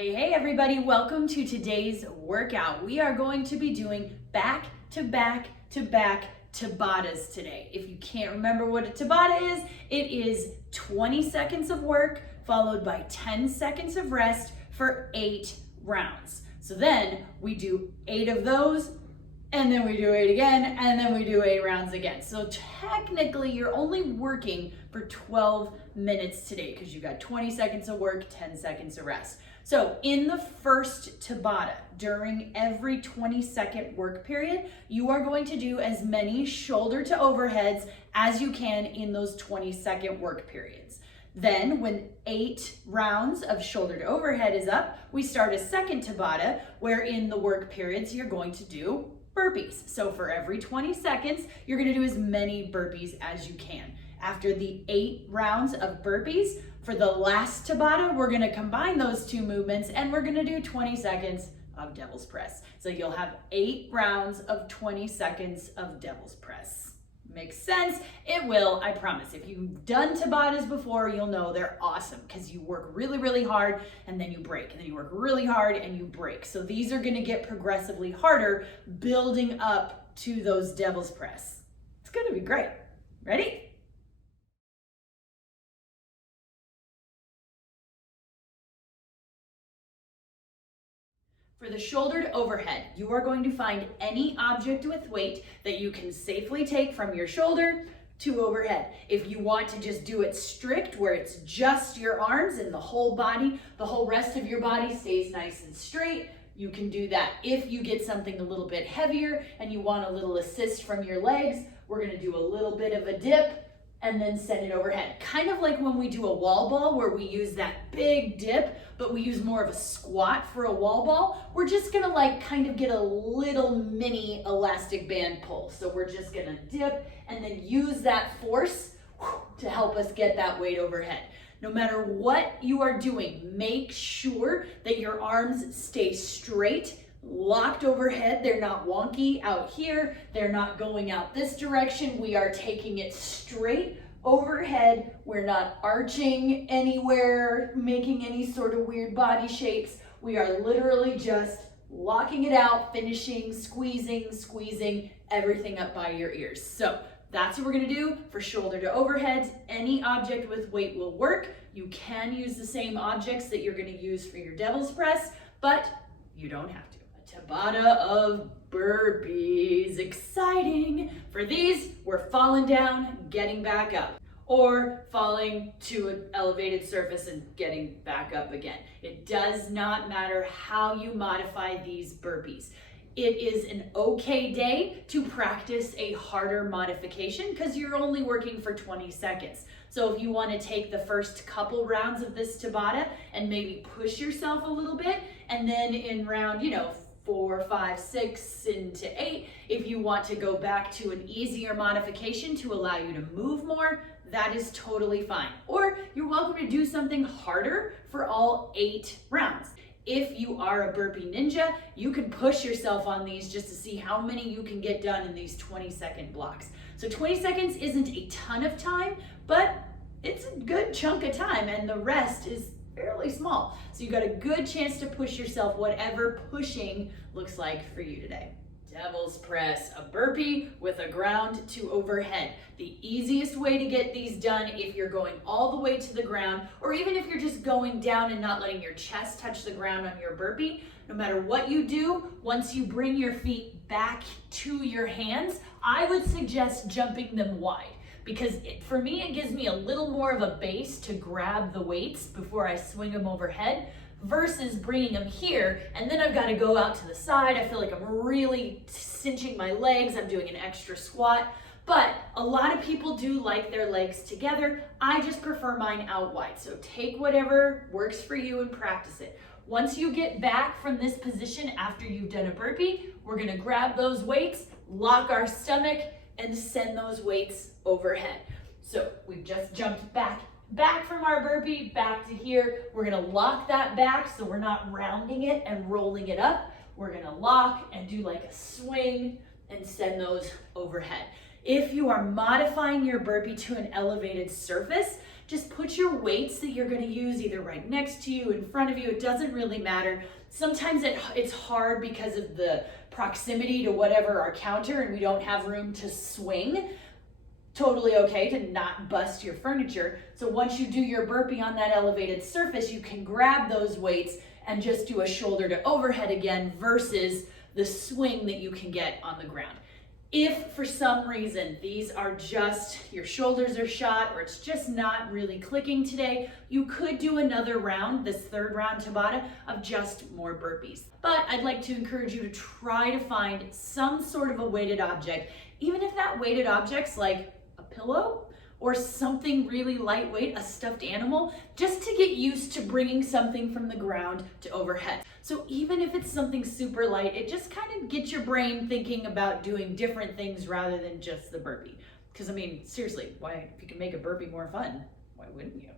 Hey everybody, welcome to today's workout. We are going to be doing back to back to back Tabatas today. If you can't remember what a Tabata is, it is 20 seconds of work followed by 10 seconds of rest for 8 rounds. So then we do 8 of those, and then we do 8 again, and then we do 8 rounds again. So technically you're only working for 12 minutes today because you got 20 seconds of work, 10 seconds of rest. So in the first Tabata, during every 20-second work period, you are going to do as many shoulder to overheads as you can in those 20-second work periods. Then when 8 rounds of shoulder to overhead is up, we start a second Tabata where in the work periods you're going to do burpees. So for every 20 seconds, you're gonna do as many burpees as you can. After the 8 rounds of burpees, for the last Tabata, we're gonna combine those 2 movements and we're gonna do 20 seconds of devil's press. So you'll have 8 rounds of 20 seconds of devil's press. Makes sense? It will, I promise. If you've done Tabatas before, you'll know they're awesome because you work really, really hard and then you break, and then you work really hard and you break. So these are gonna get progressively harder, building up to those devil's press. It's gonna be great. Ready? For the shoulder to overhead, you are going to find any object with weight that you can safely take from your shoulder to overhead. If you want to just do it strict, where it's just your arms and the whole body, the whole rest of your body stays nice and straight, you can do that. If you get something a little bit heavier and you want a little assist from your legs, we're gonna do a little bit of a dip and then send it overhead. Kind of like when we do a wall ball where we use that big dip, but we use more of a squat for a wall ball. We're just gonna like kind of get a little mini elastic band pull. So we're just gonna dip and then use that force to help us get that weight overhead. No matter what you are doing, make sure that your arms stay straight, locked overhead. They're not wonky out here. They're not going out this direction. We are taking it straight overhead. We're not arching anywhere, making any sort of weird body shapes. We are literally just locking it out, finishing, squeezing everything up by your ears. So that's what we're gonna do for shoulder to overheads. Any object with weight will work. You can use the same objects that you're gonna use for your devil's press, but you don't have to. Tabata of burpees, exciting. For these, we're falling down, getting back up, or falling to an elevated surface and getting back up again. It does not matter how you modify these burpees. It is an okay day to practice a harder modification because you're only working for 20 seconds. So if you want to take the first couple rounds of this Tabata and maybe push yourself a little bit, and then in round, 4, 5, 6 into 8, if you want to go back to an easier modification to allow you to move more, that is totally fine. Or you're welcome to do something harder for all 8 rounds. If you are a burpee ninja, you can push yourself on these just to see how many you can get done in these 20-second blocks. So 20 seconds isn't a ton of time, but it's a good chunk of time, and the rest is fairly small. So you got a good chance to push yourself, whatever pushing looks like for you today. Devil's press, a burpee with a ground to overhead. The easiest way to get these done if you're going all the way to the ground, or even if you're just going down and not letting your chest touch the ground on your burpee, no matter what you do, once you bring your feet back to your hands, I would suggest jumping them wide. Because for me, it gives me a little more of a base to grab the weights before I swing them overhead versus bringing them here. And then I've got to go out to the side. I feel like I'm really cinching my legs. I'm doing an extra squat. But a lot of people do like their legs together. I just prefer mine out wide. So take whatever works for you and practice it. Once you get back from this position after you've done a burpee, we're going to grab those weights, lock our stomach, and send those weights overhead. So we've just jumped back from our burpee, back to here. We're gonna lock that back so we're not rounding it and rolling it up. We're gonna lock and do like a swing and send those overhead. If you are modifying your burpee to an elevated surface, just put your weights that you're gonna use either right next to you, in front of you, it doesn't really matter. Sometimes it's hard because of the proximity to whatever our counter and we don't have room to swing. Totally okay to not bust your furniture. So once you do your burpee on that elevated surface, you can grab those weights and just do a shoulder to overhead again versus the swing that you can get on the ground. If for some reason these are just, your shoulders are shot or it's just not really clicking today, you could do another round, this third round Tabata, of just more burpees. But I'd like to encourage you to try to find some sort of a weighted object, even if that weighted object's like a pillow or something really lightweight, a stuffed animal, just to get used to bringing something from the ground to overhead. So even if it's something super light, it just kind of gets your brain thinking about doing different things rather than just the burpee. Because I mean, seriously, why, if you can make a burpee more fun, why wouldn't you?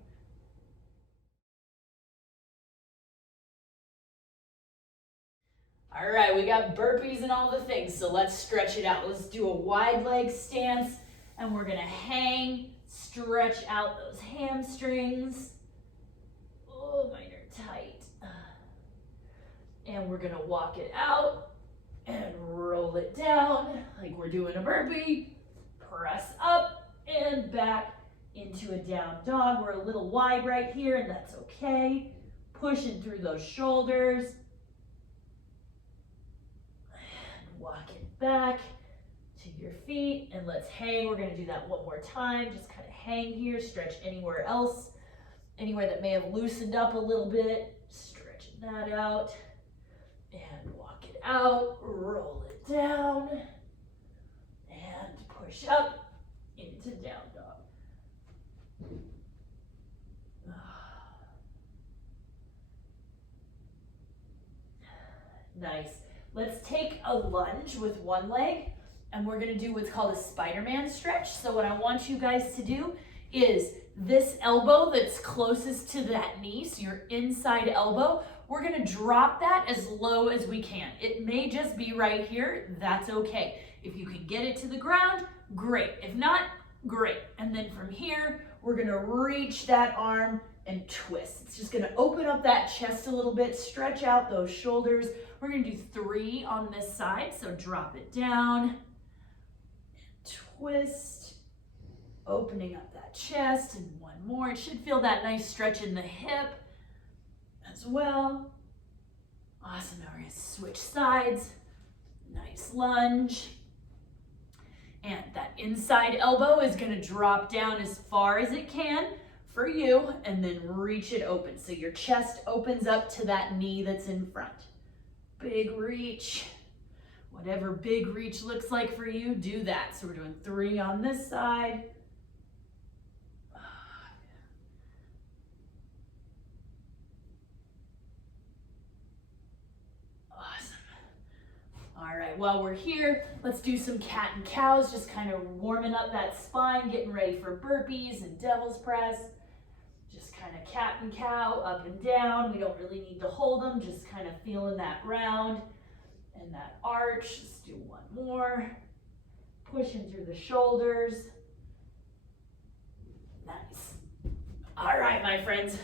All right, we got burpees and all the things, so let's stretch it out. Let's do a wide leg stance, and we're gonna hang, stretch out those hamstrings. Oh, mine are tight. And we're gonna walk it out and roll it down like we're doing a burpee. Press up and back into a down dog. We're a little wide right here, and that's okay. Pushing through those shoulders. And walk it back to your feet, and let's hang. We're gonna do that one more time. Just kind of hang here, stretch anywhere else, anywhere that may have loosened up a little bit, stretching that out, and walk it out, roll it down, and push up into down dog. Nice. Let's take a lunge with one leg, and we're gonna do what's called a Spider-Man stretch. So what I want you guys to do is this elbow that's closest to that knee, so your inside elbow, we're gonna drop that as low as we can. It may just be right here, that's okay. If you can get it to the ground, great. If not, great. And then from here, we're gonna reach that arm and twist. It's just gonna open up that chest a little bit, stretch out those shoulders. We're gonna do 3 on this side, so drop it down, and twist, opening up that chest, and one more. It should feel that nice stretch in the hip as well. Awesome, now we're gonna switch sides. Nice lunge. And that inside elbow is gonna drop down as far as it can for you, and then reach it open. So your chest opens up to that knee that's in front. Big reach. Whatever big reach looks like for you, do that. So we're doing 3 on this side. Awesome. All right, while we're here, let's do some cat and cows, just kind of warming up that spine, getting ready for burpees and devil's press. Just kind of cat and cow, up and down. We don't really need to hold them, just kind of feeling that round and that arch. Let's do one more. Pushing through the shoulders. Nice. All right, my friends.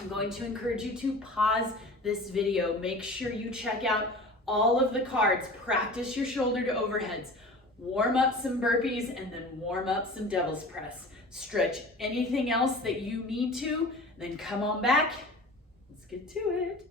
I'm going to encourage you to pause this video. Make sure you check out all of the cards. Practice your shoulder to overheads. Warm up some burpees and then warm up some devil's press. Stretch anything else that you need to, then come on back. Let's get to it.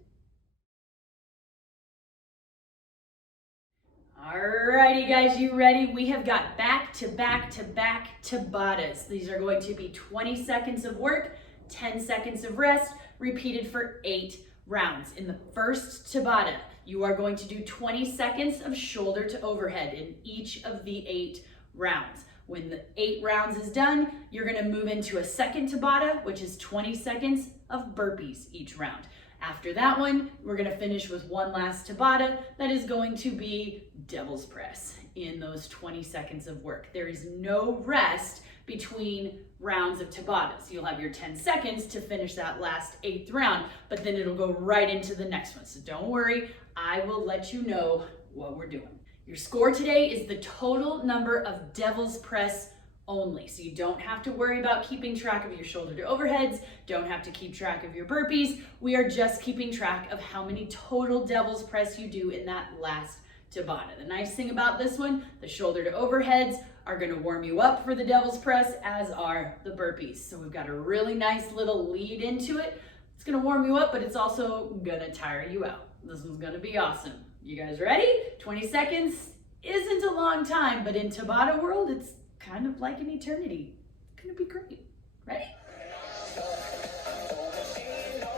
Alrighty guys, you ready? We have got back to back to back Tabatas. These are going to be 20 seconds of work, 10 seconds of rest, repeated for 8 rounds. In the first Tabata, you are going to do 20 seconds of shoulder to overhead in each of the 8 rounds. When the 8 rounds is done, you're gonna move into a second Tabata, which is 20 seconds of burpees each round. After that one, we're gonna finish with one last Tabata that is going to be devil's press in those 20 seconds of work. There is no rest between rounds of Tabatas. You'll have your 10 seconds to finish that last 8th round, but then it'll go right into the next one. So don't worry, I will let you know what we're doing. Your score today is the total number of devil's press only. So you don't have to worry about keeping track of your shoulder to overheads, don't have to keep track of your burpees. We are just keeping track of how many total devil's press you do in that last Tabata. The nice thing about this one, the shoulder to overheads are gonna warm you up for the devil's press, as are the burpees. So we've got a really nice little lead into it. It's gonna warm you up, but it's also gonna tire you out. This one's gonna be awesome. You guys ready? 20 seconds isn't a long time, but in Tabata world, it's kind of like an eternity. It's gonna be great. Ready?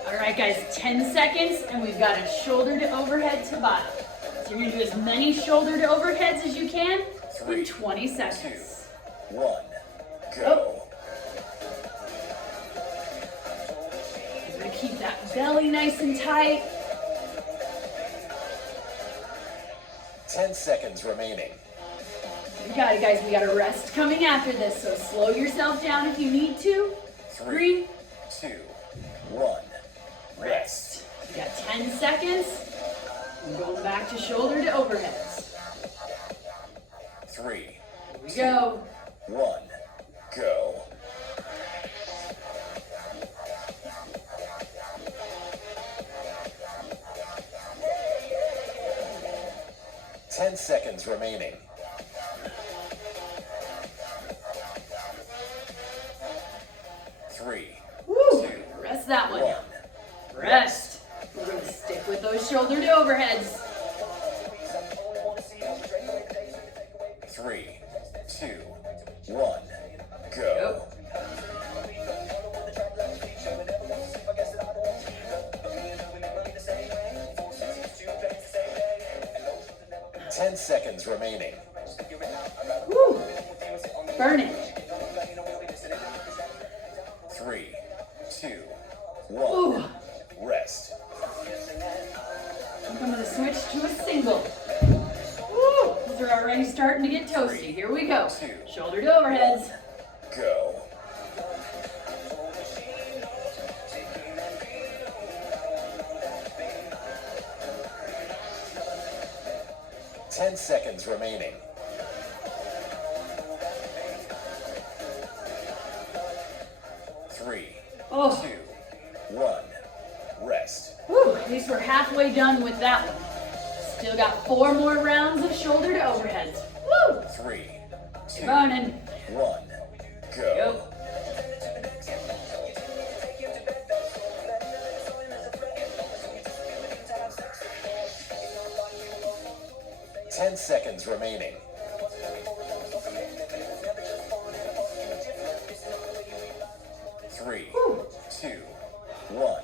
All right, guys, 10 seconds, and we've got a shoulder to overhead Tabata. So you're gonna do as many shoulder to overheads as you can in 20 seconds. 2, 1, go. You're gonna keep that belly nice and tight. 10 seconds remaining. You got it, guys. We got a rest coming after this, so slow yourself down if you need to. 3, 2, 1, rest. You got 10 seconds. We're going back to shoulder to overheads. 3, Here we go. 1, go. Ten seconds remaining. 3, Woo! 2, Rest that one. 1. Rest. We're going to stick with those shoulder to overheads. 3, 2, 1, go. 10 seconds remaining. Woo! Burn it. 3, 2, 1. Ooh. Rest. I'm going to switch to a single. Woo! These are already starting to get toasty. Here we go. Shoulder to overheads. Go. 10 seconds remaining. 3, Oh. 2, 1. Rest. Woo! At least we're halfway done with that one. Still got 4 more rounds of shoulder to overheads. Woo! 3, 2, Burning. 1. Go. Go. 10 seconds remaining. 3, 2, 1.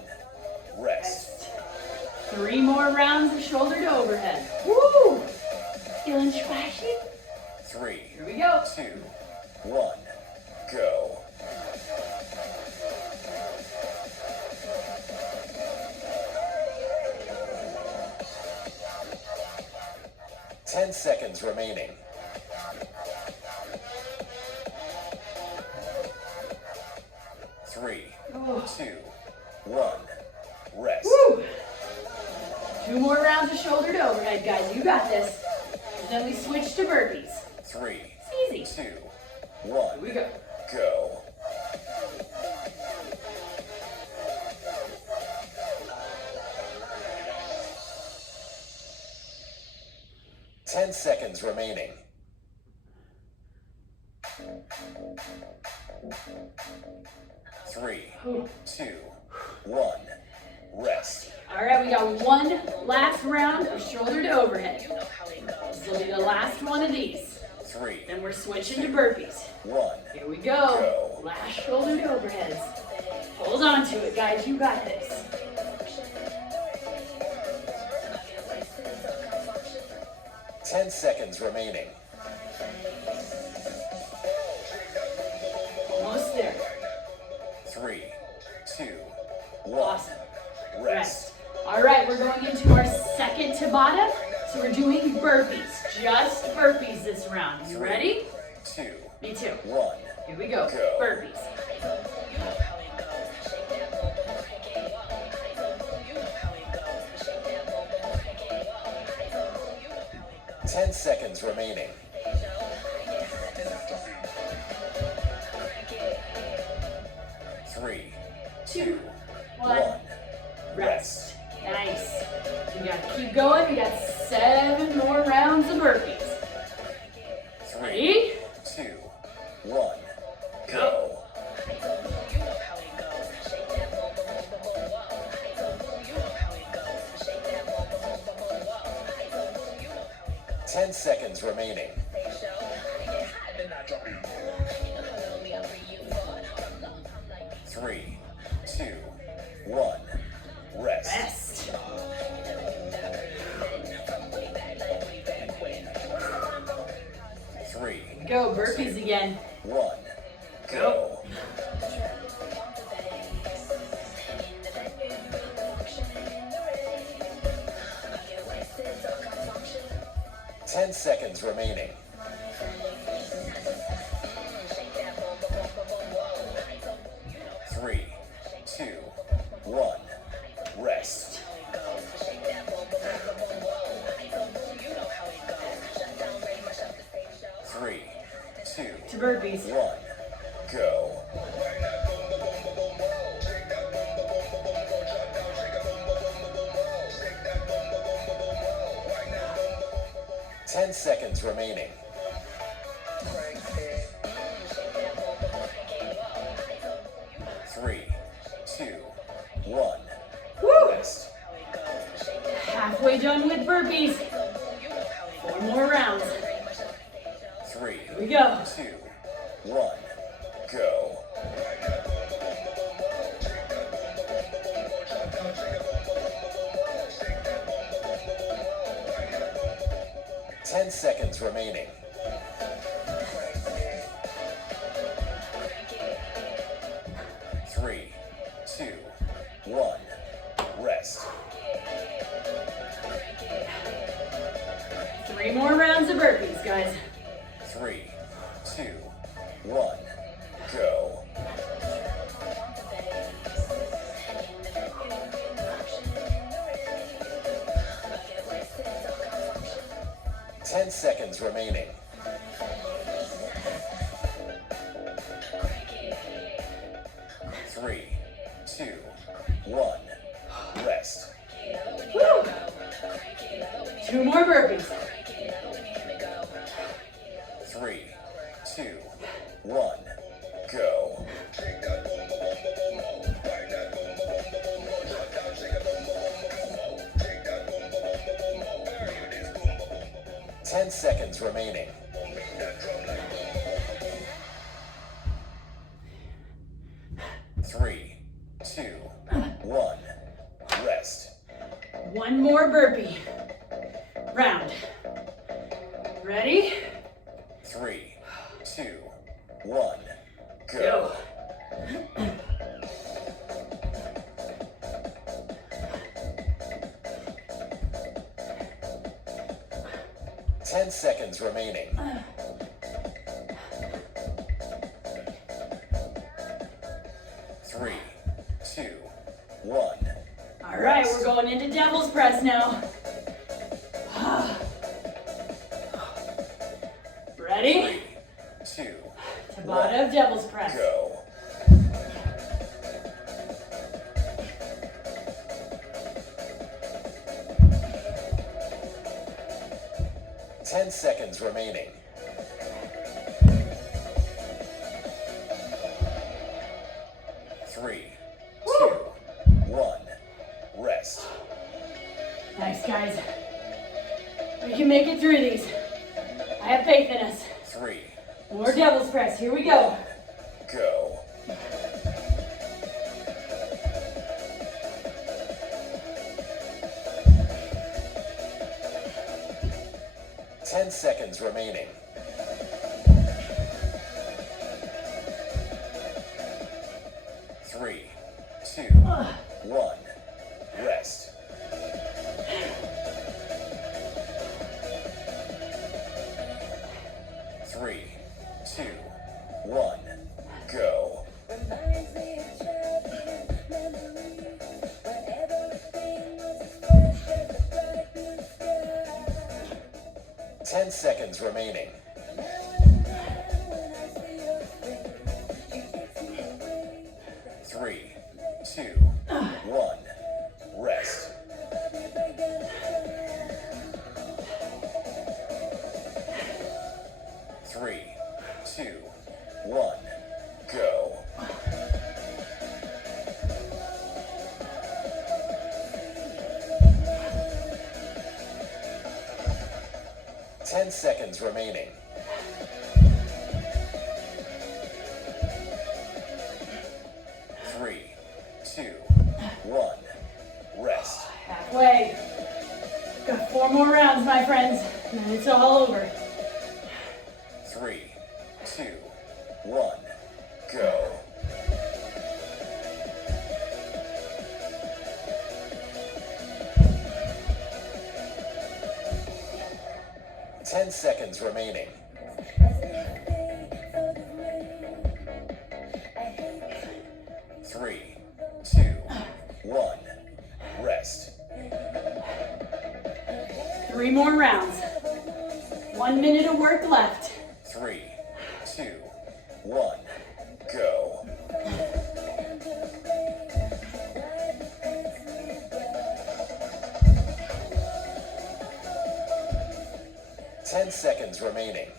Rest. 3 more rounds of shoulder to overhead. Woo! Feeling trashy? 3, Here we go. 2, 1. Go. 10 seconds remaining. 3, 2, 1. Rest. Woo! 2 more rounds of shoulder to overhead, guys. You got this. And then we switch to burpees. 3, It's easy. 2, 1. Here we go. Go. 10 seconds remaining. 3, 2, 1. Rest. All right, we got 1 last round of shoulder to overhead. This will be the last one of these. 3, Then we're switching to burpees. 1. Here we go. Go. Last shoulder to overheads. Hold on to it, guys. You got this. 10 seconds remaining. Almost there. 3, 2, 1. Awesome. Rest. All right, we're going into our second Tabata. So we're doing burpees. Just burpees this round. You ready? 2, Me too. 1. Here we go. Go. Burpees. 10 seconds remaining. 3, 2, 2, 1. 1. Rest. Nice. We gotta keep going. We got 7 more rounds of burpees. 3, Ready? 2, 1. Go. 10 seconds remaining. 3, 2, 1. Rest. Rest. 3, Go, burpees again. 1. Go. 10 seconds remaining. 3, 2, 1. Rest. 3, 2, To burpees. 1. Go. 10 seconds remaining. 3, 2, 1. Woo! Rest. Halfway done with burpees. 4 more rounds. 3, Here we go. 2, 1. Go. 10 seconds remaining. 3, 2, 1. Rest. 3 more rounds of burpees, guys. 3, 2, 1. Go. 10 seconds remaining. 3, 2, 1. Rest. Woo! 2 more burpees. 3, 2, 1. Go. 10 seconds remaining. 3, 2, 1. Rest. 1 more burpee round. Ready? 3, 2, 1. Go. Go. 10 seconds remaining. 3, 2, 1. All right, we're going into devil's press now. Ready? 3, 2, Tabata of devil's press. go. 10 seconds remaining. 3, 2, 1. Rest. Nice, guys. We can make it through these. I have faith in us. 3, More devil's press. Here we go. go. 10 seconds remaining. 3, 2, 1. Rest. 3, 2, 1. Go. 10 seconds remaining. 3, 3, 2, 1. Rest. 3, 2, 1. Go. 10 seconds remaining. 3, 2, 1. Rest. Halfway. Got 4 more rounds, my friends, and then it's all over. 3, 2, 1. Go. 10 seconds remaining. 3, 2, 1. Rest. 3 more rounds. 1 minute of work left. 3, 2, 1. Go. 10 seconds remaining.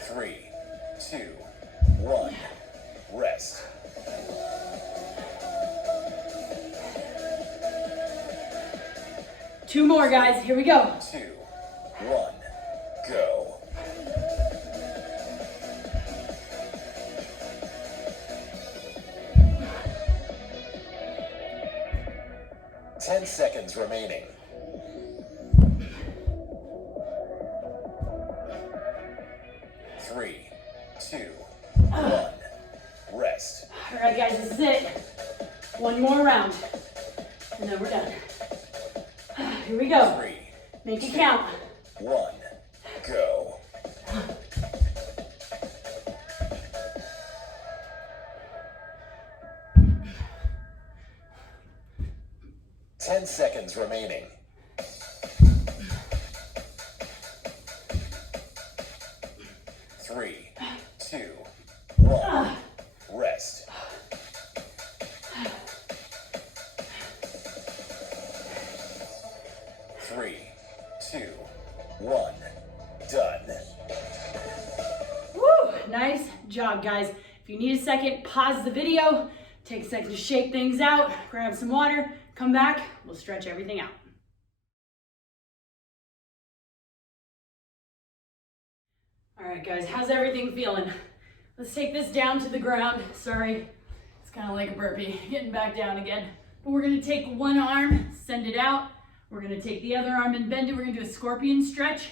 3, 2, 1. Rest. 2 more, guys. Here we go. 2, 1. Go. 10 seconds remaining. 3, 2, 1. Rest. All right, guys, this is it. 1 more round, and then we're done. Here we go. 3, Make it count. 1. Go. 10 seconds remaining. 3, 2, 1. Rest. 3, 2, 1. Done. Woo! Nice job, guys. If you need a second, pause the video, take a second to shake things out, grab some water, come back, we'll stretch everything out. All right, guys, how's everything feeling? Let's take this down to the ground. Sorry, it's kind of like a burpee, getting back down again. But we're gonna take one arm, send it out. We're gonna take the other arm and bend it. We're gonna do a scorpion stretch.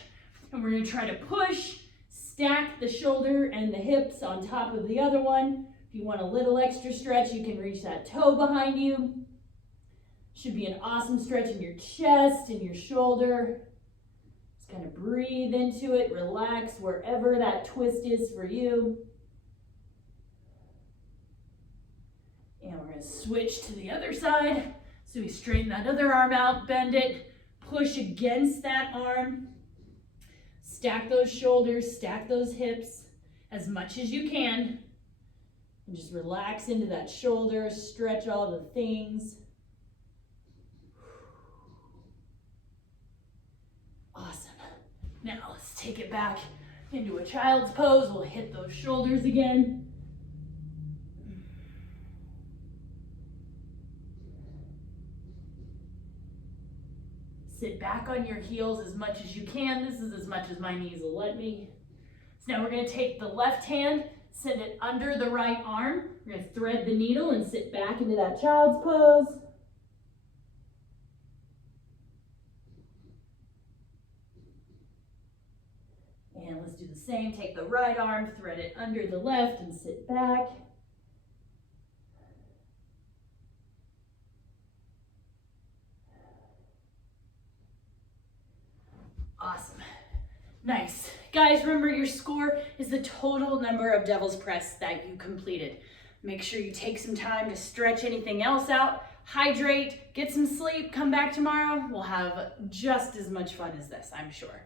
And we're gonna try to push, stack the shoulder and the hips on top of the other one. If you want a little extra stretch, you can reach that toe behind you. Should be an awesome stretch in your chest and your shoulder. Just kind of breathe into it, relax wherever that twist is for you. And we're gonna switch to the other side. So we straighten that other arm out, bend it, push against that arm. Stack those shoulders, stack those hips as much as you can. And just relax into that shoulder, stretch all the things. Awesome. Now let's take it back into a child's pose. We'll hit those shoulders again. Sit back on your heels as much as you can. This is as much as my knees will let me. So now we're going to take the left hand, send it under the right arm. We're going to thread the needle and sit back into that child's pose. And let's do the same. Take the right arm, thread it under the left and sit back. Awesome. Nice. Guys, remember your score is the total number of devil's press that you completed. Make sure you take some time to stretch anything else out, hydrate, get some sleep, come back tomorrow. We'll have just as much fun as this, I'm sure.